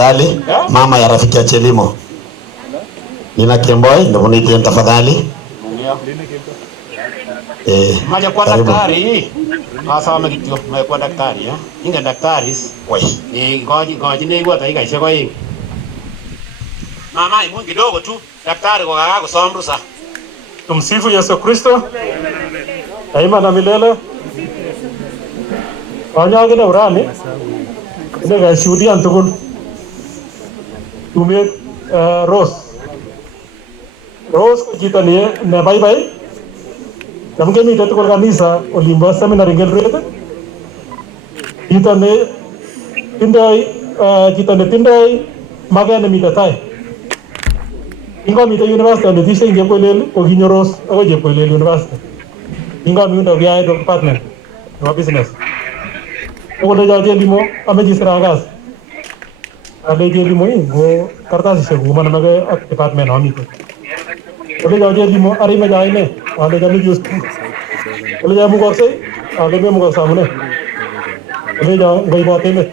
Tafadhali mama ya rafiki ya Chelimo. Nina Kemboi ndio unitie tafadhali. Maja kwa daktari. Asa wamekitio maja kwa daktari ya. Inga daktari. Wai. Ni ngoji ni kwa taika ishe kwa hii. Mama imu kidogo tu. Daktari kwa kaka kusoma ruhusa. Tumsifu Yesu Kristo. Daima na milele. Wanyage na urani. Ine shuhudia ntukul. Tume Rose. Rose kita ni ne bye. Namke mi tukul kanisa olimba seminar Eldoret. Kita ne tindai magana mitatai. Ingo mita university ne tisha inge kwelel oginyo Rose ako je kwelel university. Ingo mi ndo vya department wa business. Ole jaje limo ameji siragas. Ale je limo go kartas se go mana mage department amite. Ole jaje limo ari me jaay ne ale jamu just. Ole jamu ko se ale me mu ko samune. Ole ja ngai bote me.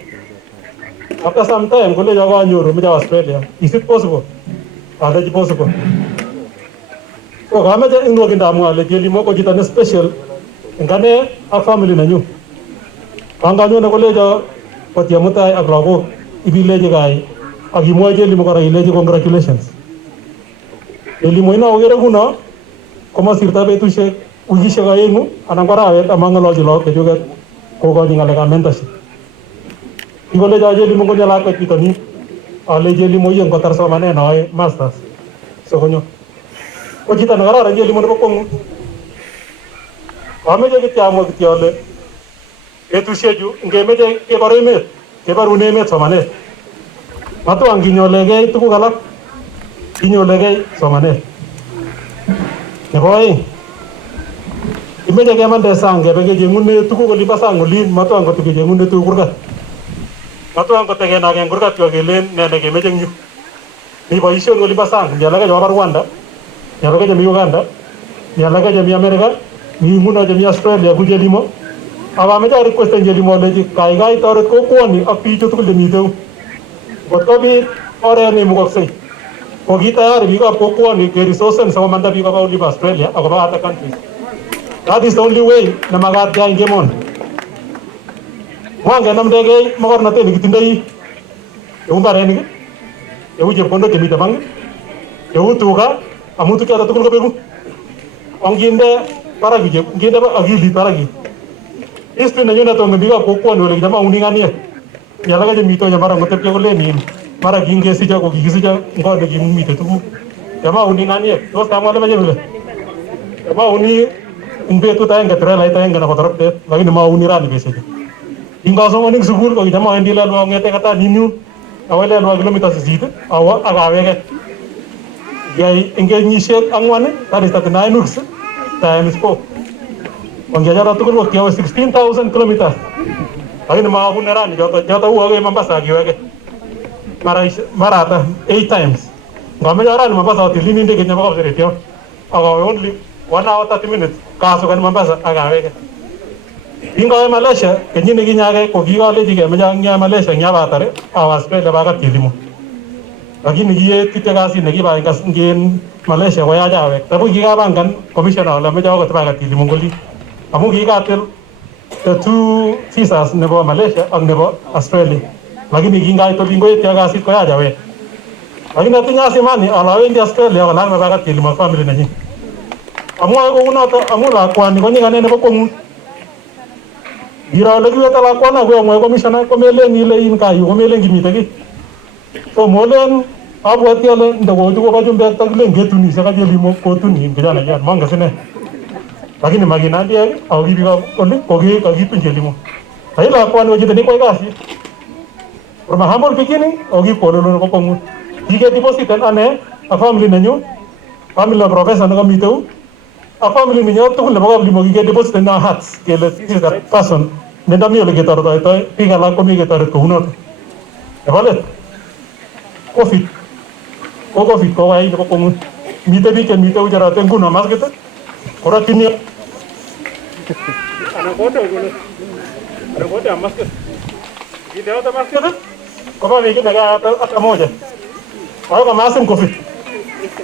After some time ole ja go anyoro me ja Australia. Is it possible? Ale ji possible. Ko game je ingo kinda mu ale je limo ko jitane special. Ngane a family na nyu. Pangganyo na koleja patiamutai aglago ibileje gai agimoje limo kara ileje congratulations. Elimo ina ogere guna koma sirta betu she ugisha gayengu anangara awe amangalo jilo ke juga ko ko jingale ka mentorship. Igole jaje limo ko jala ka kitani aleje limo yen ko tarso mane na masters. So konyo. Ko kita nagara raje limo ko kongu. Ameje ke tiamo ke tiole itu seju ngemeje kebaru nemet somane matu anginyo lege tuku galak inyo lege somane neboi imeje kemande sange bege jengune tuku goli pasangulin matu ango tuku jengune tuku kurgat matu ango tegena gen kurgat yo gelen nene kemeje nyu ni boisho goli pasang jalaga jawa Rwanda jalaga jami Uganda jalaga jami Amerika ni muna jami Australia kujelimo Aba meja request njeli moleji kai toret ko kwani ak pichu tukul demito goto bi ore ni mugoksei ko kita bi ka ko kwani ke resources sama manda bi ka ba uli Australia ak ba other countries. That is the only way na magat ga ngemon wanga nam dege magor na te ni tindai umbare ni je pondo ke mita bang tuga amutu ka tukul ko begu onginde paragi je nginde ba agili paragi Istri na yun na to ngabiga kukuha nule jama uningan niya. Yalaga jam mito jama rang ngotep jago lenin. Mara ginge si jago gigi si jago ngau de gimu mito tu. Jama uningan niya. Terus kamu ada macam mana? Jama uni umbe tu tayang keterai lai tayang kena kotorok deh. Lagi nama uniran ni biasa. Hingga semua ning subur ko jama hendila luang ngete kata ninu. Awalnya luang kilometer segitu. Awak agawe ke. Yai engge nyisir angwan. Tadi satu nainux. Times 4. Pangjajar tu kan waktu 16,000 kilometer. Lagi nama aku neran, jauh uang Mombasa lagi wage. Marata 8 times. Kami jalan Mombasa hotel ini dek nyamuk apa sih? Agak only 1 hour 30 minutes. Kasukan Mombasa agak wage. Hingga Malaysia, kenyi negi nyage kogi kali juga menjangnya Malaysia nyaba tare. Awas pe lebaga tilimu. Lagi negi ye kita kasih negi bangkas ngin Malaysia waya jawe. Tapi jika bangkan komisioner lah menjauh ke tempat tilimu guli. Amu gigatel the 2 visas nebo Malaysia and nebo Australia. Lagi ni ginga itu linggo itu agak asyik kaya jawe. Lagi nanti ngasih mani alawen di Australia kalau nak bagat di 5 family nanya. Amu aku guna tu amu lakuan ni kau ni kan nebo kong. Dira lagi kita lakuan aku amu komisioner komelen nilai kayu komelen gini tadi. So molen abu hati alen nebo itu kau kajum ber tak len getu ni sekarang dia 5 kotu ni kerana ya mangga sini. Lagi ni magi nanti ya, awak juga oleh kogi tu jadi mo. Tapi lah kawan wajib ni kau kasih. Rumah hamil begini, awak pololon kau pengu. Jika deposit ane, apa family nanyu, family la profesor nak kami tahu. Apa family nanyu tu kalau bawa beli mogi jika deposit na hats, kalau this is the person. Menda mi oleh kita tahu itu, tiga lah kami kita tahu hunat. Evaluate. Covid, kau ayah kau pengu. Mita bikin mita ujar atau guna mas kita. Orang tini, anak kota amas ke, kita ada mas ke tu, Kwa wiki na hata moja. Kwa masim COVID.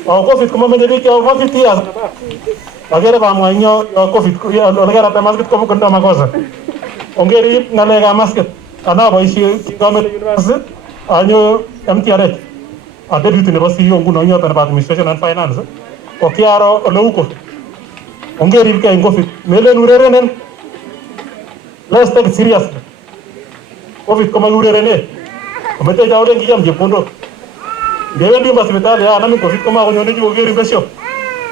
Au COVID kama mwenye ya COVID ya. Bagere ba mwanyo ya COVID ya logera ta mask kama kunda makosa. Ongeri ngalega mask. Ana boisie Government University anyo MTRH. Deputy nebo CEO nguno nyota nebo Administration and Finance. Ko kiaro ole uko. Ongeri ke COVID. Melen urerenen. Let's take it seriously. COVID kama urerenen. Komete jawle ngiyam jepondok. Dewendi hospitali ya nami COVID kama konyone ju ogeri besho.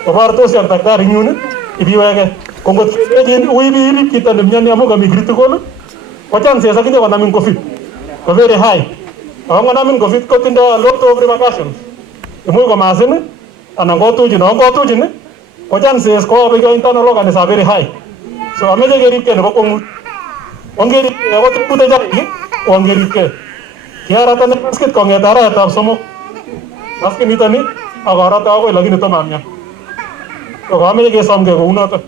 Kobarto siang daktari nyune ibiwege. Kongot kejin uibi kita nemnyani amu kami critical. Ko chances akije konami COVID. Ko very high. Ako konami COVID ko tindo lot of repercussions. Imuch komasin anan kotujin ko chances ko abe internal organs are very high. So ameje keripke nebo kongut. Ongerip ko tukute jari ongeripke. Kiarata ne basket kong'et arawetab somok. Basket nitoni akarata akoi lakini tomo amyan. So kameche kesomke kounoto.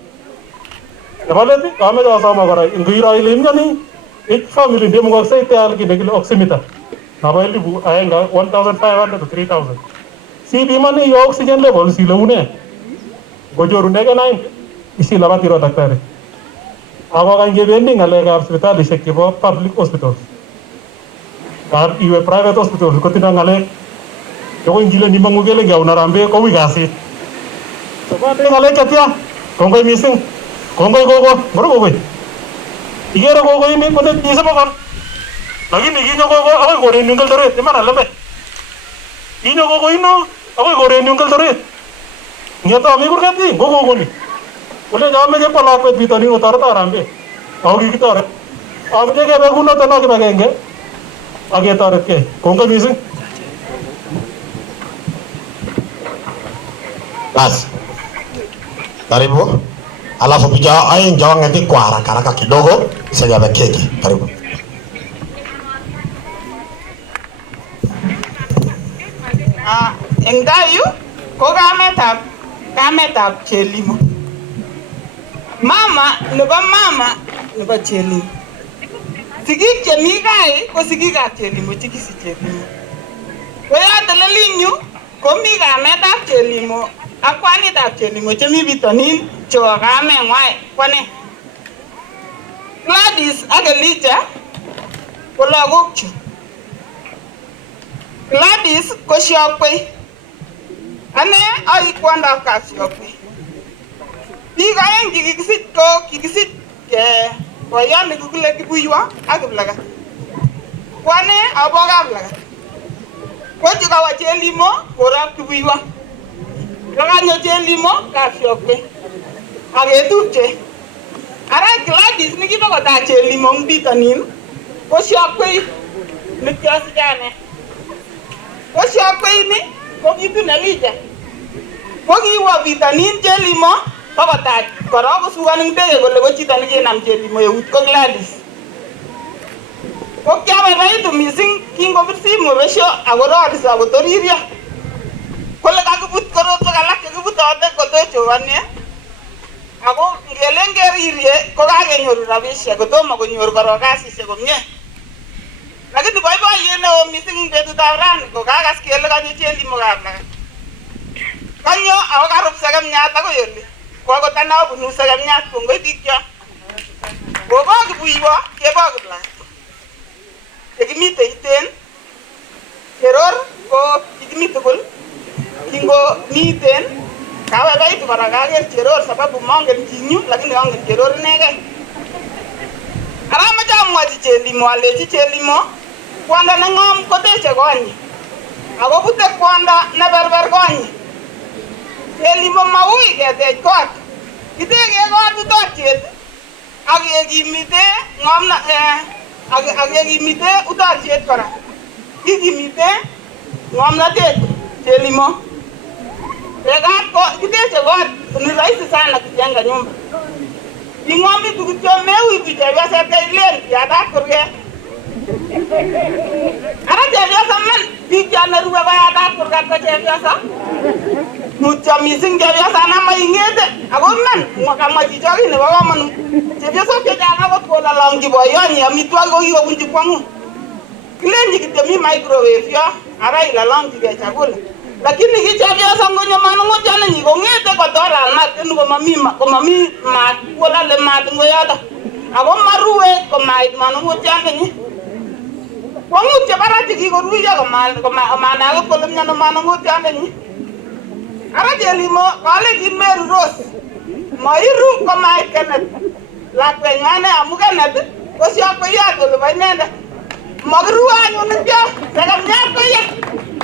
Nebo let kameche asoma kora ngiro ile imyoni family ndemukoksei teal kit nekile oximeter nebo 1,500 to 3,000. Sipimani your oxygen levels ile une. Ngochoruneke 90 isilabat iro daktari. Ako kany kebendi ng'alekab sipitalishek chebo public hospitals. Iwe private hospitals kotindo ng'alek choko ngile nimangu kele ngeun Harambee ko ui kasit. So bande ng'alek chetya kongoi mising. Kongoi gogo, ngoro kongoi. Ikere gogo ini konet mising bokol. Lakini kinyo gogo akoi korenyu Eldoret iman alembe. Kinyo gogo ino akoi korenyu Eldoret. Ngeta mi kurgati gogo ni. Kole jameche kwa lakwet bitonin kotoreto Harambee. Ako kikitoret. Ameche kebe kunoto no kibagenge. Aketoretkei. Kongoi mising. Basi. Karibu. Alafu pija ayin jawangeti kwa haraka kidogo isajabe keki. Karibu. Eng dayu ko kametab Chelimo. Mama nebo Chelimo. Sigik chemi gai ko sigikab Chelimo chikisi Chelimo. Ko yoto lelinyu komi kametab Chelimo ak kwanitab Chelimo chemi bitonin chebo kameng'wai kwane. Gladys ak Elijah ko lagokchu. Gladys ko Siakwei. Ane ai kwandab Siakwei. Biik aeng kikisich boyot nekikule Kibuywa ak Kiplagat. Kwane abo Kaplagat. Ko chikawa Chelimo korab Kibuywa. Lakanyo Chelimo Siakwei. Aketupche. Ara Gladys nikibokota Chelimo eng bitonin ko Siakwei nikiasijane. Ko Siakwei ni ko kitun Elijah. Ko kiwo bitonin Chelimo bokotach korok kosukan eng ndege kole ko chito nekinam Chelimo eut ko Gladys. Ko kiabaibaitu mising kingobir simu besho akororiso akotoririo. Kole kakibut korotwek alak chekibutote kotochokanie. Ako ngelen keririe ko kakenyoru rabisiek kotomo konyor korok kasisiek komie. Lakini boiboiyet neo mising eng betutab rani ko kakas kele kanyo Chelimo Kaplagat. Kanyo ako karup sekemiat akoi oli. Kokotana abunu sekemiat kongoi bikyok. Kobo Kibuywa kebo Kiplagat. Chekimite iten Cheror ko kikimi tugul. Kingo miten kabaibaitu kora kaker Cheror sababu mongen chinyu lakini ongen Cheror inegei. Ara amache amwachi Chelimo alechi Chelimo kwanda neng'om koteche konyi. Ako bute kwanda neberber konyi. Chelimo maui ketech kot. Kiteke kot utotyet ak kekimite akekimite utotyet kora. Kikimite ng'omnotet Chelimo. Tekat ko kiteche kot ni rahisi sana kujenga nyumba. Ing'omitu kityo meuitu chepyoset kailen yatat kurget. Ara chepyosa man biik chanerue ko yatat kurgat ko chepyosa. Mutyo mising chepyosa namaing'ete ako man kamwa chicho kit nebo komonut. Chepyosok chechang akot kolalongchi boiyonyi amitwogik ko kikobunchi kwang'ut. Kilenji kityo mi microwave yo ara ilalongchigei chakula. Lakini kichepyoso ngonyo manung'otioni kong'ete kotoral mat en komami mat kolale mat ngoyoto. Ako marue komait manung'otiondonyi. Kwong'ut chebarak chekikoruiyo komanai kole miano manung'otiondonyi. Ara Chelimo kalechin Mary Rose mairu komait Kenneth lakweng'ane amu Kenneth kosiakweyot olebo inendet. Makirue anyun ityo sekemiat koye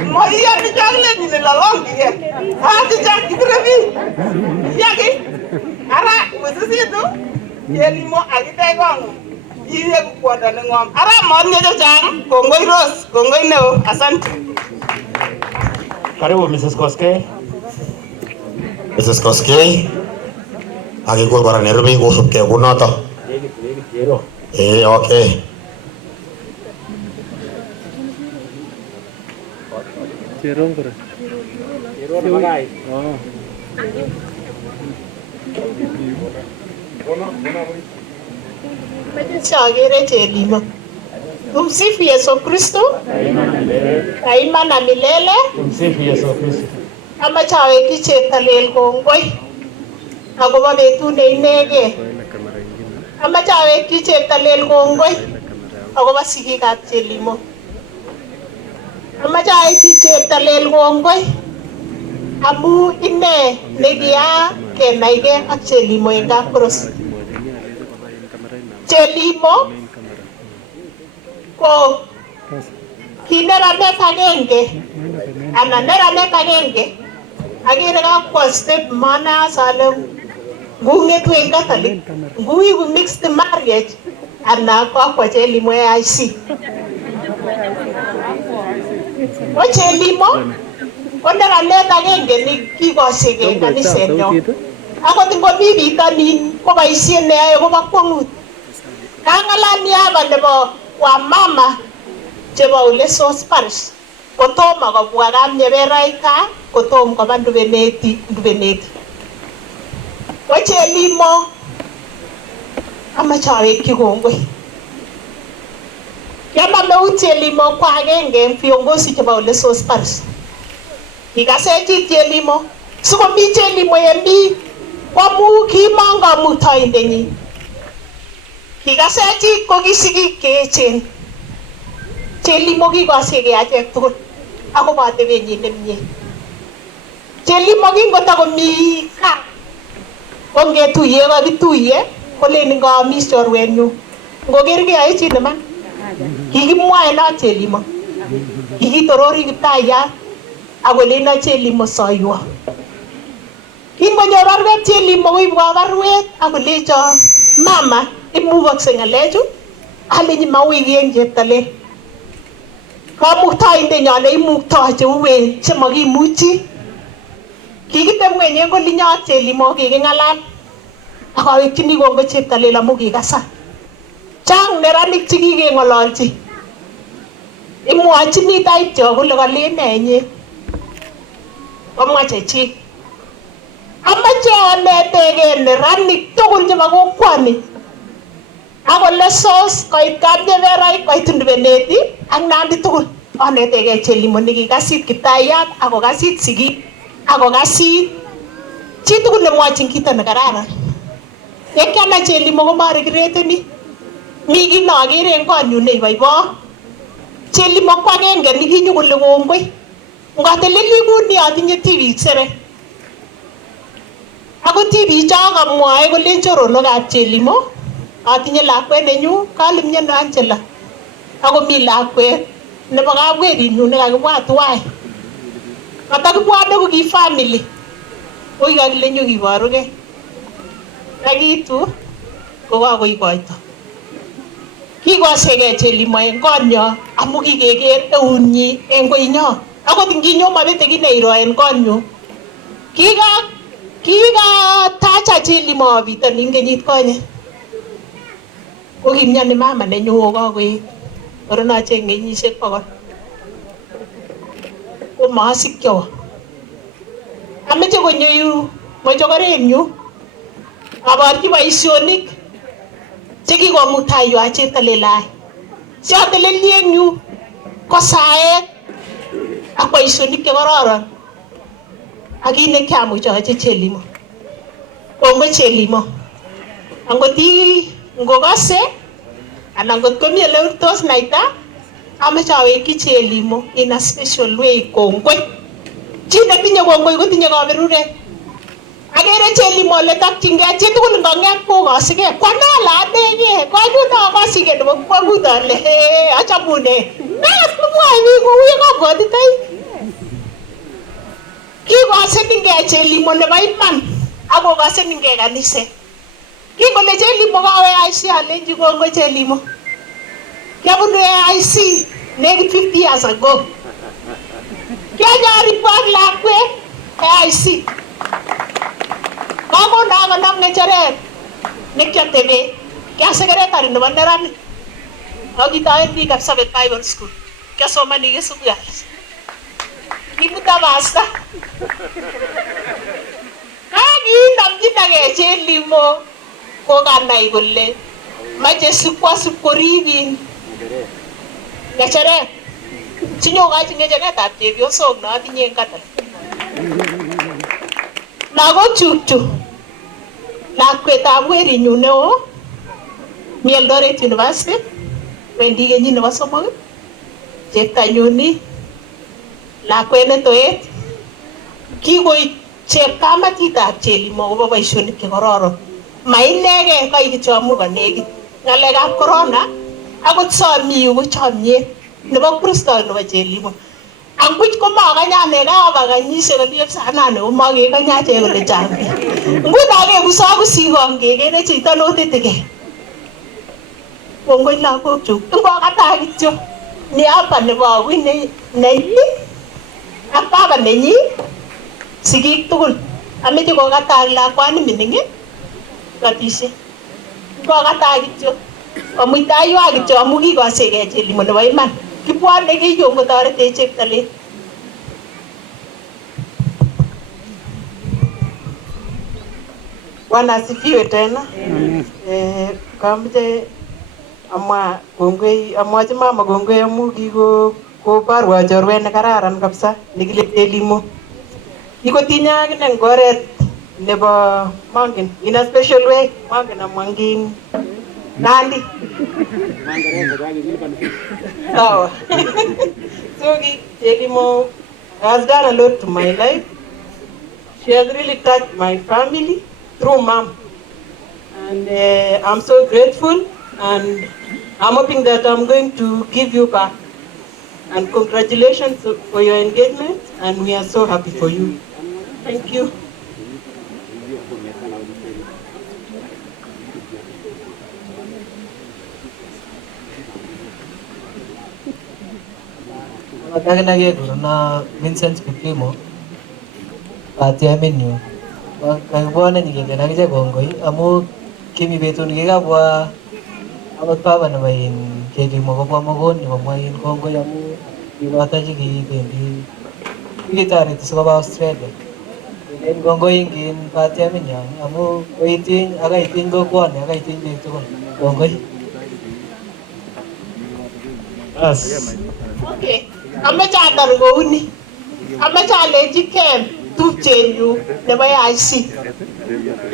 moiyoni chokilenyin lolongchigei achicha kibire biik yaki ara wisisitu Chelimo akitech kong'ung iweku kwondo neng'om ara motinye chechang kongoi Rose kongoi neo asante. Karibu Mrs. Koskei. Mrs. Koskei akikur kora Nairobi kosubkei kunoto. Okay. Cherong kora. Chagere Chelimo. Tumsifu Yesu Kristo. Daima na milele. Tumsifu Yesu Kristo. Amache awekyi cheptalel kongoi akobo betut neinegei. Amache awekyi cheptalel kongoi akobo sigikab Chelimo. Amache awekyi cheptalel kongoi amu ine nekiya kenaigei ak Chelimo eng kapkoros. Chelimo ko kineranet agenge anan neranet agenge agere kakwo step mana sale ngung'etu eng Catholic nguiku mixed marriage ana kakwo Chelimo AIC. Ko Chelimo ko neranet agenge nekikosigei kanisenyo akot ngomi bitonin ko boisiet neyoe kobo kwong'ut. Kang'alali hapa nebo wamama chebo Ole Sos Parish kotomo kobwa kapnyeberaik kaa kotom koba Ndubeneti. Ko Chelimo amache awekyi kongoi. Kianam eut Chelimo ko agenge eng viongozi chebo Ole Sos Parish. Kikasech chi Chelimo sikomi Chelimo yemi kwamu kimangamutoindenyi. Kikasech chi ko kisigik cheechen. Chelimo kikosigei achek tugul akobo atebenyi nemie. Chelimo kingotakomi kaa kongetuiye kakituiye kolen ngaamis chorwenyu ngoker keyoe chi neman. Kikimwae no Chelimo kikitorori Kiptayat akoleno Chelimo soiwo. Kingonyor barwet Chelimo koibwo barwet akolecho mama imukakse ng'alechu alenyi mauiy eng cheptalel. Kamuktoindenyo neimuktoi cheuwen chemakimuchi. Kikiteb ng'weny eng olinyo ak Chelimo kiking'alal akawekchini kongoi cheptalel amu kikasa. Chang neranik chekikeng'ololchi imwochini taityo kole kalen ne inye komwa chechik. Amache anetegei neranik tugul chebo kokwoni ak Ole Sos koit kapnyeberaik koit Ndubeneti ak Nandi tugul anetegei Chelimo nekikasit Kiptayat akokasit sigik akokasit chitugul nemwochin kito nekararan. Yekianai Chelimo komaregreteni. Mi kit nokere eng konyu neiboibo. Chelimo ko agenge nekinyo kole kongoi ngateleli kuni atinye tibik sere. Ako tibik cho kamwoe kole choronokab Chelimo. Atinye lakwet nenyu kale miano Angela akomi lakwet nebo kapwerinyu nekakibwa tuwai. Katakibwane ko ki family koi kakile nyokiborugei. Kakiitu kokakoikoito. Kikosigei Chelimo eng konyo amu kikeker eunyi eng koinyo. Akot nginyo mabete kit neiro eng konyu. Kikatacha Chelimo bitonin kenyit konye. Ko kimyoni mama nenyu kakoet koronoche eng kenyisiek 100. Ko maasikyo. Ameche konyo yu mochokorenyu aborchi boisionik chekikomutai yu acheptalelai. Siateleli eng yu ko saet ak boisionik chekororon ak kit nekiamuch ayochi Chelimo. Kongoi Chelimo. Angot ngokose anan ngot komi ole tos naita, ameche awekyi Chelimo in a special way kongoi. Chi netinye kongoi kotinye kaberuret. Agere Chelimo ole takchingei chitugul ngong'et kokosigei. Kwanala adege, kwanyuno akosige nebo kwangut ale achamune. Nas kumwani kuye kabwatitai. Kikoseningei Chelimo nebo iman akokoseningei kaniset. Kingole Chelimo kawe AIC alenji kongoi Chelimo. Kiabunu AIC nekit 50 years ago. Kianyoru kwak lakwet AIC. Kakona akonam ng'echeret nekiatebe. Kiasekretari nebo neranik. Ako kitoret biik Kapsabet Bible School. Kiasomani Kisugu. Kimuta pasta. Kakinamchinage Chelimo kokanai kole mache sipkoribin ng'echeret. Sinyokochi ng'echeretab chepyosok notinye eng Catholic. Lagochuk lakwetab werinyu neo mi Eldoret University wendi kenyit nebo 3. Cheptanyuni lakwet netoet kikoik chepkamatitab Chelimo kobo boisionik chekororon. Mainege koik kityo amu kanekit ng'alekab corona akot somi yu ko chomyet nebo Kristo nebo Chelimo. Anguch komakanye ane kabakanyisiek oliep sanane komakekanye achek kole champion. Nguno kebusabusi kong kekere chito notetekei. Kongoi lagokchuk. Ngokata kityo ni hapa nebo agui nenyi ak baba nenyi sigik tugul. Ameche kokata lakwani mining katishe. Ngokata kityo amuitaiwa kityo amu kikosegei Chelimo nebo iman. Kibwane kiyo kotoretech Cheptalet. Bwana asifiwe tena. Kamche amwachi mama kongoi amu kikobarwa chorwet nekararan kabisa nekile Chelimo. Kikotinya akine eng oret nebo mangen in a special way mangen amwangin Nandi. Sawa. So Chelimo has done a lot to my life. She has really touched my family through mom. And I'm so grateful and I'm hoping that I'm going to give you back. And congratulations for your engagement and we are so happy for you. Thank you. Matakilage na Vincent Kipimo Patiamenyu kakibwane nyikelen akiche kongoi amu kimi betut nekikabwa akot baba nebo Chelimo kobwa Mogoni komwa kongoi amu kiboto chekibendi kikitoreti sikoba Australia. Kongoi ing Patiamenyu amu koitiny akaitiny kokwoni akaitiny biik tugul. Kongoi. Yes. Okay. Ameche adar kouni. Ameche alechi Ken tupchenyu nebo AIC.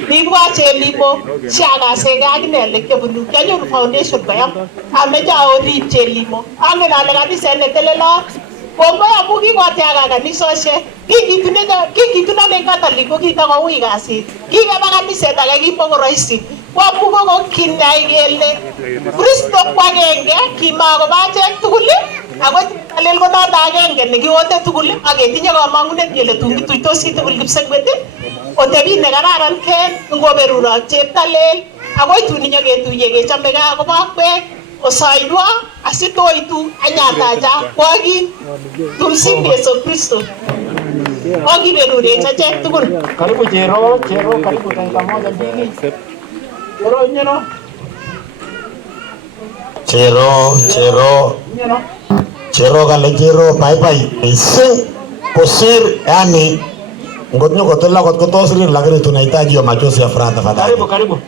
Nikwa Chelimo siakasegei akine ole kiabunu. Kianyoru foundation koyam. Ameche aorib Chelimo. Angen ale kaniset netelelot. Kongoi amu kikotiaga kanisosiek. Kingitunon eng Catholic ko kitokouui kasit. Kikeba kaniset age kimoko rahisi. Kwamu kokinai kele Kristo ko agenge kimakoba achek tugul ako alel ko noto agenge nekiote tugul ak ketinye kamang'unet kele tun kituitosi tugul Kipsengwet otebi nekararan Ken ngoberurok Cheptalet akoi tun inyoketuiye kechomegei akobo akwek osaidwa asitoitu anyatacha kwagin tumsifu Yesu Kristo. Okiberurech achek tugul. Karibu Chero, karibu dakika moja mbili. Chero nyeno. Chero kale Chero bye mising kosir yani ngonyo kotela kotosiri lakini tunahitaji machozi ya furaha tafadhali. Karibu.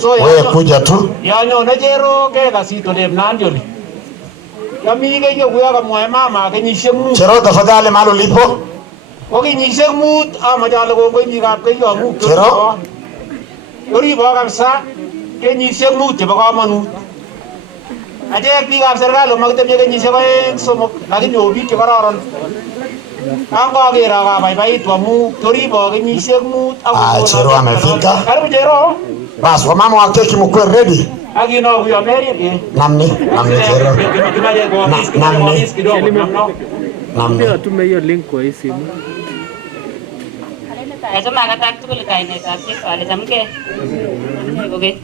So wewe kuja tu. Yanyo na Chero ke kasito dem Nandi oli. Kami kaya kuya kamwa mama kenyisiek mut. Chero tafadhali mahali ulipo. Ko kenyisiek mut amachale kongoi biikab keiyo mut. Chero. Oribo kabisa kenyisiek mut chebo kamanut. Achek biikab serikali makitebye kenyisiek 2-3 lakini oo biik che kororon. Angoker akabaibaitu amu toribo kenyisiek mut Ah, Chero amefika. Karibu Chero. Bas, wamama wa keki mkwe ready. Akino kuyo Mary. Namni Chero. Namni. Atume hiyo link kwa hii simu. Chama katak tugul kainetab Jesu ale chamgei. Oke.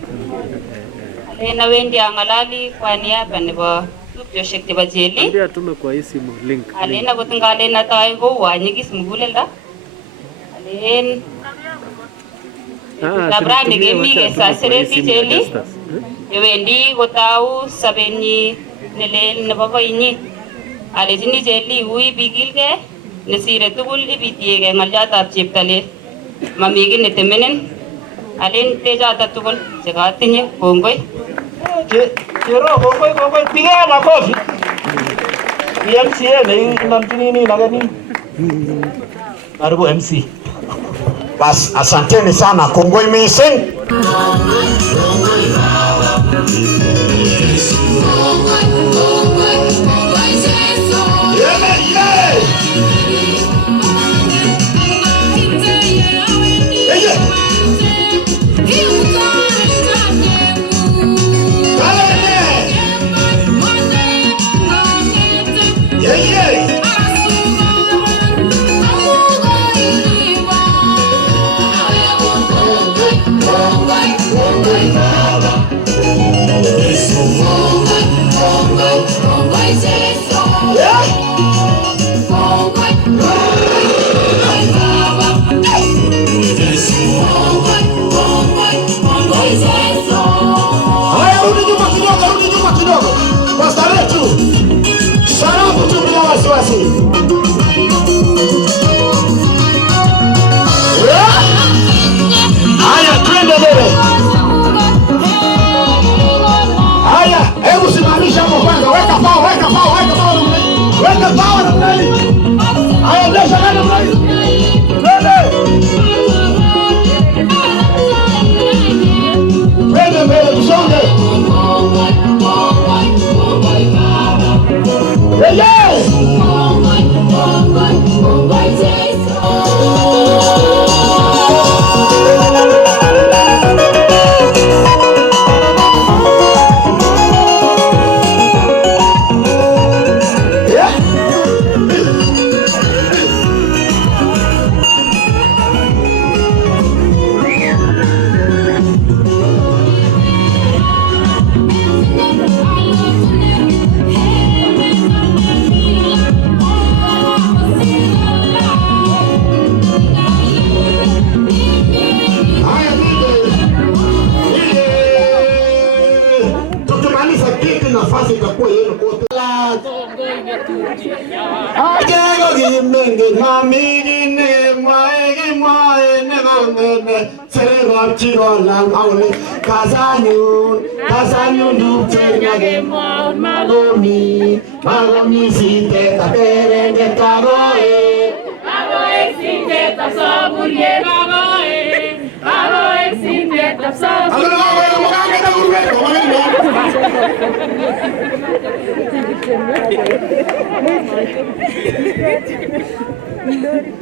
Ale wendi angalali kwa niaba nebo tupchoshek chebo Jeli. Ndio atume kwa hii simu link. Ale na kotungale na tai ko wanyigis mugulelda. Ale Labrani gemi ke sasere fi Jeli. Yewendi kotau sabenyi nelel nebo koinyi. Ale jini Jeli ui bigilge nesire tugul ibitiege ngalyatab cheptalet. Mami ki netemenen alen tejata tugul chekatinye kongoi. Chero kongoi piga makofi. MCA nini nagani. Karibu MC. Bas, asanteni sana. Kongoi missing.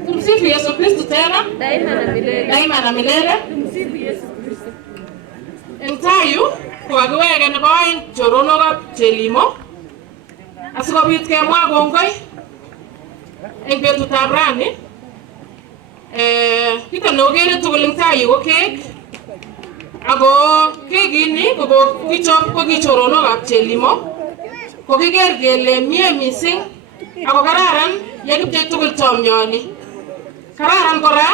Tumsifu Yesu Kristo tena. Daima na milele. Entayu kwa kiwege nebo aeng choronokab Chelimo. Asikobit kemwa kongoi eng betutab rani. Kito nokere tugul eng tai ko kek. Ako kekini ko kichop ko kichoronokab Chelimo. Ko kiker kele mie mising ako kararan yekipchei tugul chomyoni. Kararan kora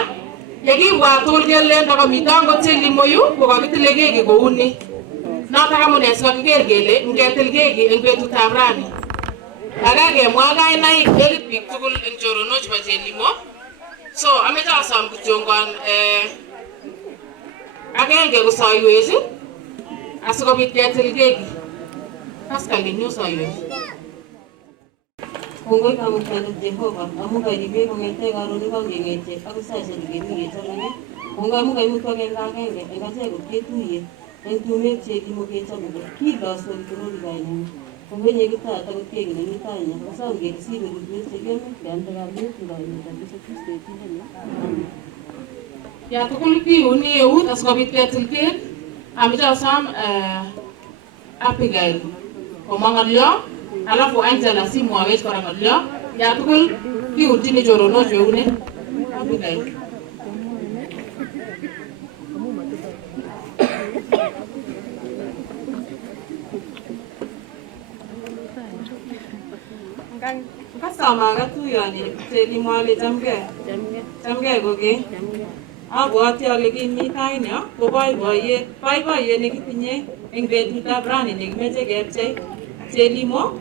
yekibwa tugul kele ndakamito angot Chelimo yu ko kakitile keki kouni. Notok amune sikakiker kele ngetil keki eng betutab rani. Akakemwa kainaik nekit biik tugul eng choronok chebo Chelimo. So ameche asom kityongon agenge kosoiwech asikobit ketil keki. Pascal nyu soiwech. Kongoi Kamuktaindet Jehova amu kairibech kong'ete karon kokakeng'etye akoi saishek chukemi kechomege. Kongoi amu kaimutwa agenge eng achek kot ketuiye eng tumwek chekimu kechomege. Kilostoi kitorori kaineng'ung. Kongoi yekitat akot kekeny eng itanya. Kasom kerisib betusiek chekiame keamte kalyet eng kainetab Yesu Kristo Yetindenyo. Amen. Ya tugul kiuni eut asikobit ketil kek. Ameche asom Abigail komwa ng'olyo, alafu Angela simwawech kora ng'olyo. Ya tugul kiutyini choronok eunek. Abigail. Kasamaga tuyoni chelimwale chamgei. Chamgei kokeny. Abwoti ale kimi tainyo ko boiboiyet nekitinye eng betutab rani nekimeche kepchei Chelimo.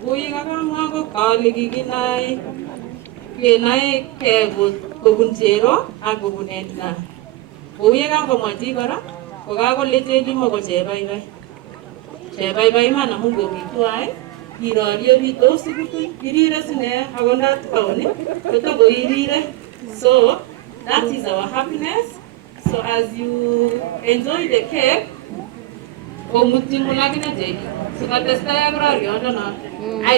Kou kakamwa ko kale kikenae ke kobun Chero ak kobun Edna. Kou kakomwa chi kora ko kakole Chelimo ko chebaibai. Chebaibai iman amu kokitwai kiroriobitos tugul kirire sine akondat taoni kotokoirire. So that is our happiness. So as you enjoy the cake, I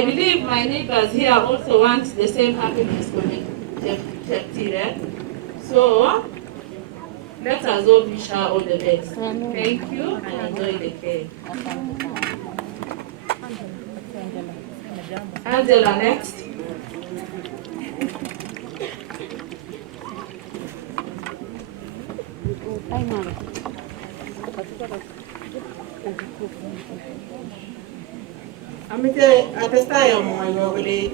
believe my neighbors here also want the same happiness for me. So let us all wish her all the best. Thank you and enjoy the cake. Angela next. Ameche atestai amwoiwo kole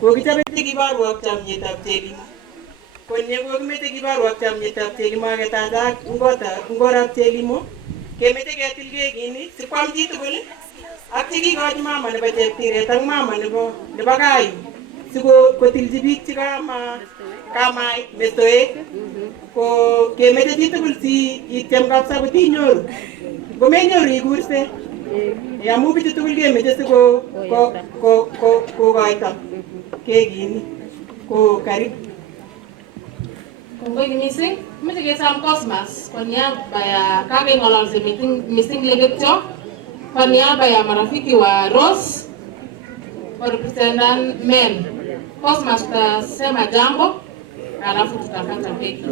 kokichobe kibarwok chamyetab Chelimo. Konye kokimeche kibarwok chamyetab Chelimo aketachak ngorab Chelimo kemeche ketil kekini sikwam chitugul ak chekikochi mama nebo Cheptiret ak mama nebo Kayu sikotilchi biik chekamai mestoek ko kemeche chitugul si ityem kabisa kotinyoru. Ngomenyoru ikurse. Amu bichu tugul kemeche siko kokoito kekini ko karibu. Kongoi mising. Meche kesom Cosmas kwa niaba ya kakeng'ololse mising leketyo kwa niaba ya marafiki wa Rose kwa representant men. Cosmas tutasema jambo alafu tutakata keki.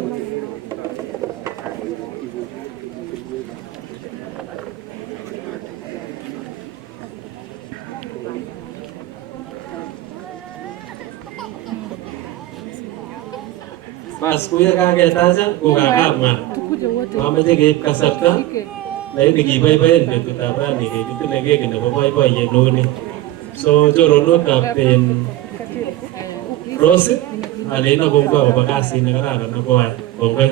Bas kuya kaketacha kokakamwa mameche keib kasarta lakini kiboiboen betutab rani ketile keki nebo boiboiyet neuni. So choronokab Rose aleino kongoi akobo kasit nekararan nekoyai. Kongoi.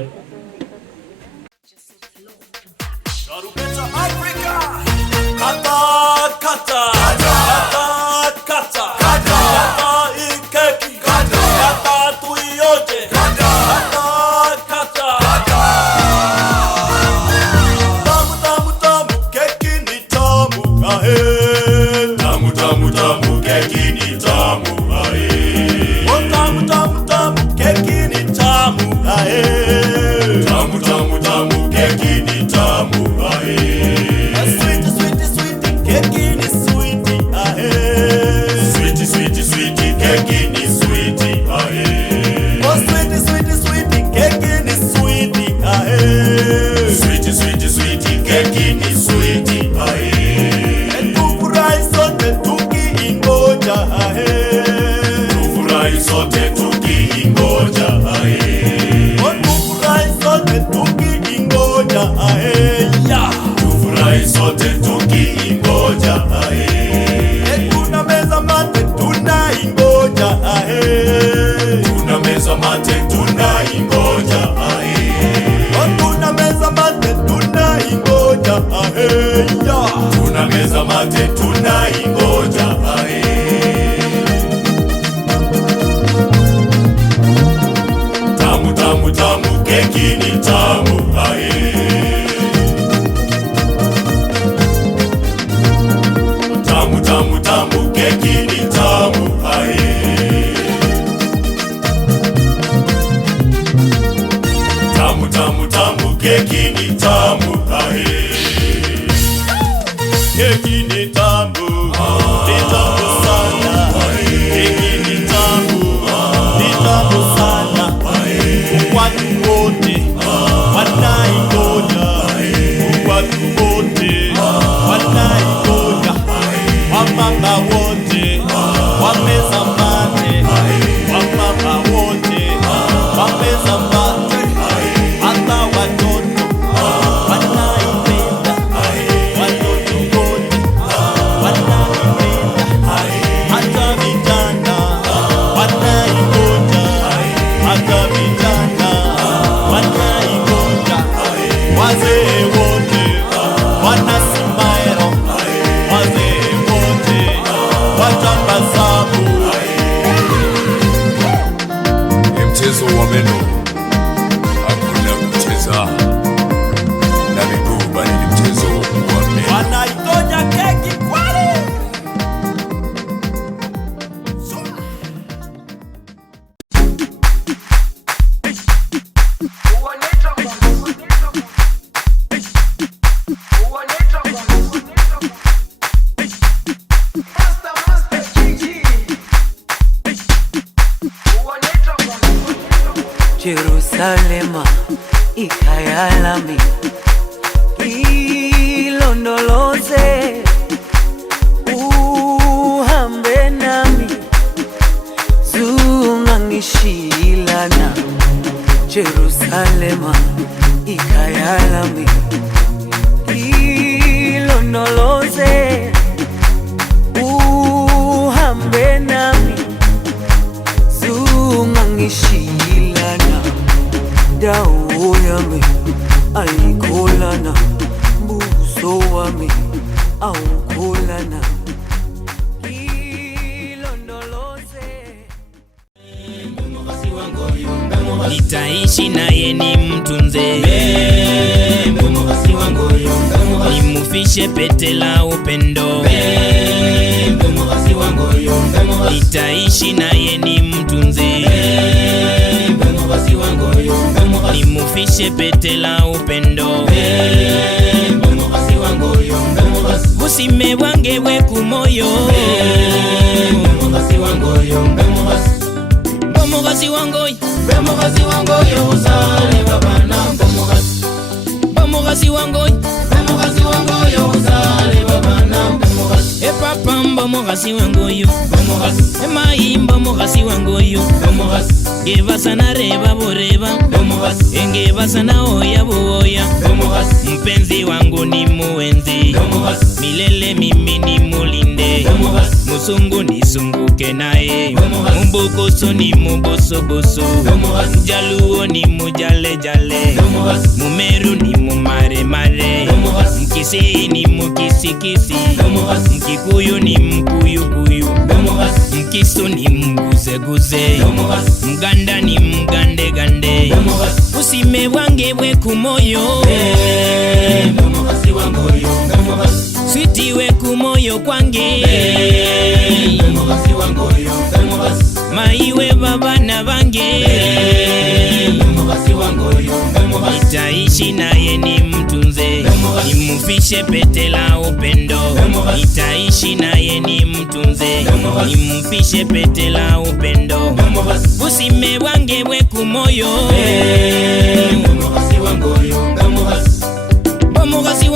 Tunameza mate tunaingoja tamu tamu tamu keki ni tamu tamu tamu tamu keki ni tamu keki ni tamu, keki ni tamu, ni tamu sana. Keki ni tamu, ni tamu sana. Watu wote wanaingoja, watu wote wanaingoja. Wamama wote wameza mate, wamama wote wameza mate. Hata watoto wanaipenda, watoto wote wanaipenda. Hata vijana wanaingoja, hata vijana wanaingoja. Wazee wote wanasimaero, wazee wote watabasamu. Ni mchezo wa meno, hakuna kucheza na miguu, bali ni mchezo wa meno. Wanaingoja keki kwale. Jerusalema ikayalami ilondoloze uhambe nami zungangishilana. Jerusalema ikayalami ilondoloze uhambe nami zungangishilana. Dawo yami ayikholana, buso wami awukholana. Nitaishi naye nimtunze, nimufishe pete la upendo. Nitaishi naye nimtunze, nimufishe pete la upendo. Busime bwange bwe kumoyo, bomugasi wangoyo, bomugasi wangoyo uzale babana. Bomugasi wangoyo, bomugasi wangoyo uzale babana. E papa bomugasi wangoyo, e mai bomugasi wangoyo. Ngevasa na reba boreba, engevasa na oya boya. Mpenzi wangu ni muenzi, milele mimi ni mulinde. Musungu nisunguke naye, mubokoso ni mubosoboso. Mjaluo ni mujale jale, mumeru ni mumare mare. Mkisi ni mukisikisi, mkikuyu ni mkuyukuyu. Mkisu ni mguzeguze, mganda ni mgande gande. Usime bwange bwe kumoyo, switi we kumoyo kwange. Maiwe babana bange, nitaishi naye nimtunze, nimufishe pete la upendo. Nitaishi naye nimtunze, nimufishe pete la upendo. Busime bwange bwe kumoyo, bomugasi wangoyo, bomugasi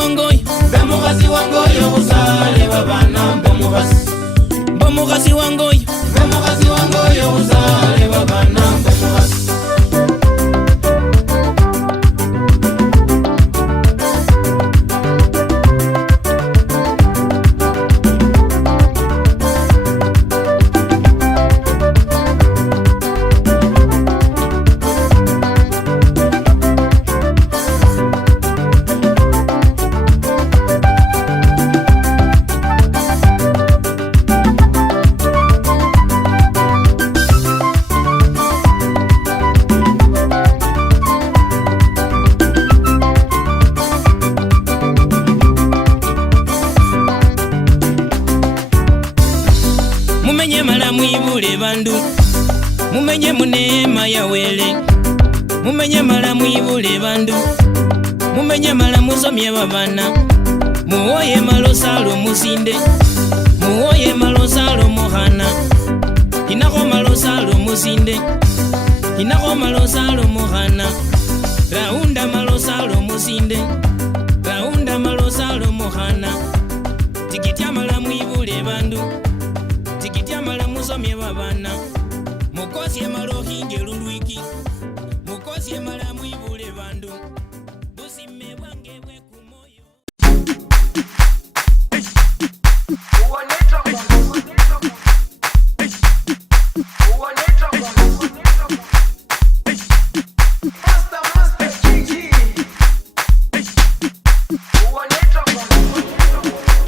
wangoyo uzale babana. Bomugasi wangoyo, bomugasi wangoyo uzale babana. Mumenye mala mwibule bandu, mumenye munema ya wele. Mumenye mala mwibule bandu, mumenye mala musomye babana muwoye malosalo musinde muwoye malosalo mohana inako malosalo musinde inako malosalo mohana raunda malosalo musinde raunda malosalo mohana tikitya mala mwibule bandu tikitya mala musomye babana mukosye malohinge lulwiki mukosye mala mwibule bandu busime bwange bwe kumoyo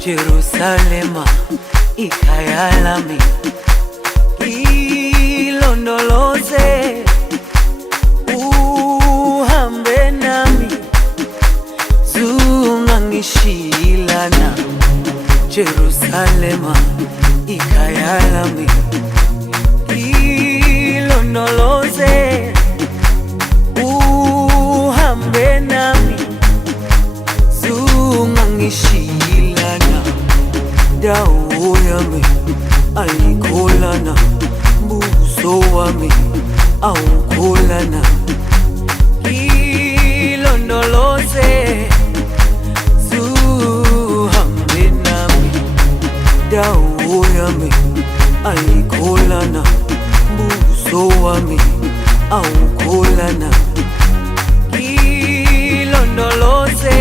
Jerusalema ikayalami ilondoloze uhambe nami zungangishilana Jerusalema ikayalami ilondoloze uhambe nami zungangishilana dawo yami ayikholana buso wami awukholana ilondoloze zuhambe nami dawo yami ayikholana buso wami awukholana ilondoloze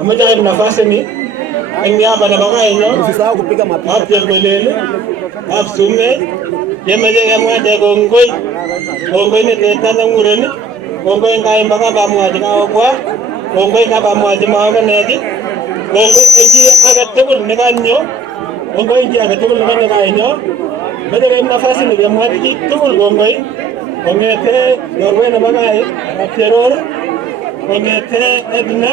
Umeja nafasi ni niaba na baba yenu usisahau kupiga mapicha hapo kwelele hapo sume yemeje ngamwende gongoi ni teta na ngureni gongoi ngai mbaka ba mwaji ka kwa gongoi ka ba mwaji ma ga neji Eji age tugul nekanyo, kongoi eji age tugul nekanyo kainyo, mete kaim nafasi nekemwa eji tugul kongoi, kongete yorwe nebo kai, ak Cheror, kongete Edna,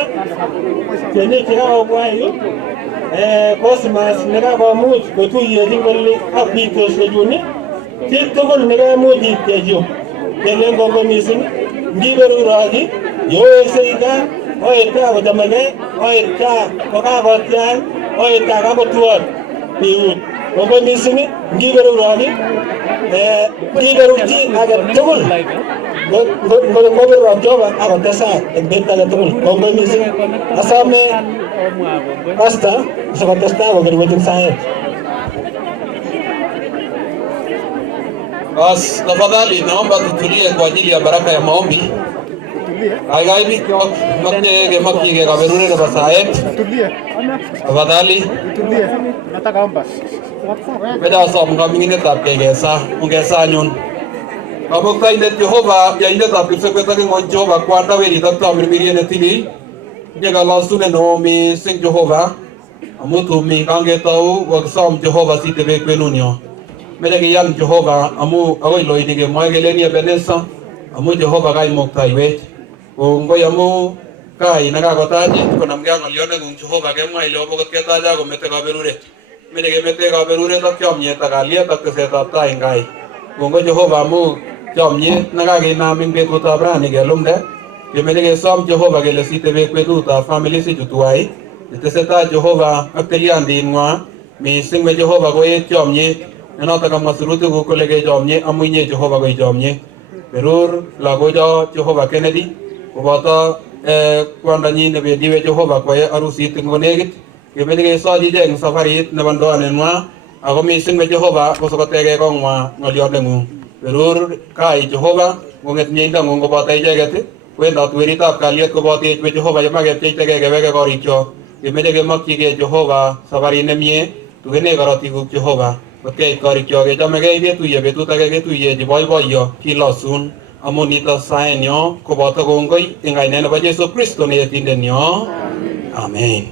chenye chekakobwa yu, Cosmas nekakomuch kotuyechi kole ak bitos chechuni, chi tugul nekamuch ipchechu, kelen kongoi mising, ngiberuroki, yoweksei gaa, oita kochamege, oita kokakotian, oita kakotuot biut. Kongoi mising, ngiberuroki, ngiberuchi age tugul, ngoberurok Jehova akotesak eng betut age tugul. Kongoi mising, asome pastor sikotestai kokerwechin saet. Basi tafadhali naomba tutulie kwa ajili ya baraka ya maombi. Aigai biik makchige kaberuret nebo saet. Tafadhali. Meja asom kaming'inetab kekesa, ongesa anyun. Kamuktaindet Jehova, yaindetab kipsengwet ak ing'ony Jehova, kwanda werit ak tamirmiriet netilil. Tinye kalasunet neo mising Jehova, amu tumi kangetou kokisom Jehova sitebe kwenunyo. Meche kiyan Jehova amu akoi loini kemwoe kelen Ebeneza, amu Jehova kaimuktaiwech. Kongoi amu kai nekakotach konamgei ak ng'olyot neng'ung Jehova, kemwa ile obokot ketach akomete kaberuret. Meche kemete kaberuret ak chomyet ak kalyet ak tesetab tai eng kai. Kongoi Jehova amu chomyet nekakinam eng betutab rani kelumde, kemeche kesom Jehova kele sitebe kwenutab families ichu tuwai, netesetai Jehova ak tilyanding'wa mising me Jehova koet chomyet. Nenotok kamwa sirutikuk kole kechomye amu inye Jehova koi chomyet. Berur lagocho Jehova Kennedy koboto kwondonyi nebendiwe Jehova kwae arusit eng konekit. Kemeche kesochi ichek eng safarit nebo ndoaneng'wa, ako mising me Jehova kosokotege kong'wa ng'olyot neng'ung. Berur kai Jehova ngong'et mieindong'ung koboto icheket, wendot weritab kalyet kobotech we Jehova yemakepcheitege keweke korikyok. Kemeche kemokyige Jehova safarit nemie, tugene korotikuk Jehova. Kotkeit korikyok kechamegei ketuye betut age ketuyechi boiboiyo kilosun amu nito saenyo koboto kongoi eng kainet nebo Jesu Kristo ne yetindenyo. Amen.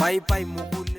Bye bye Muguli.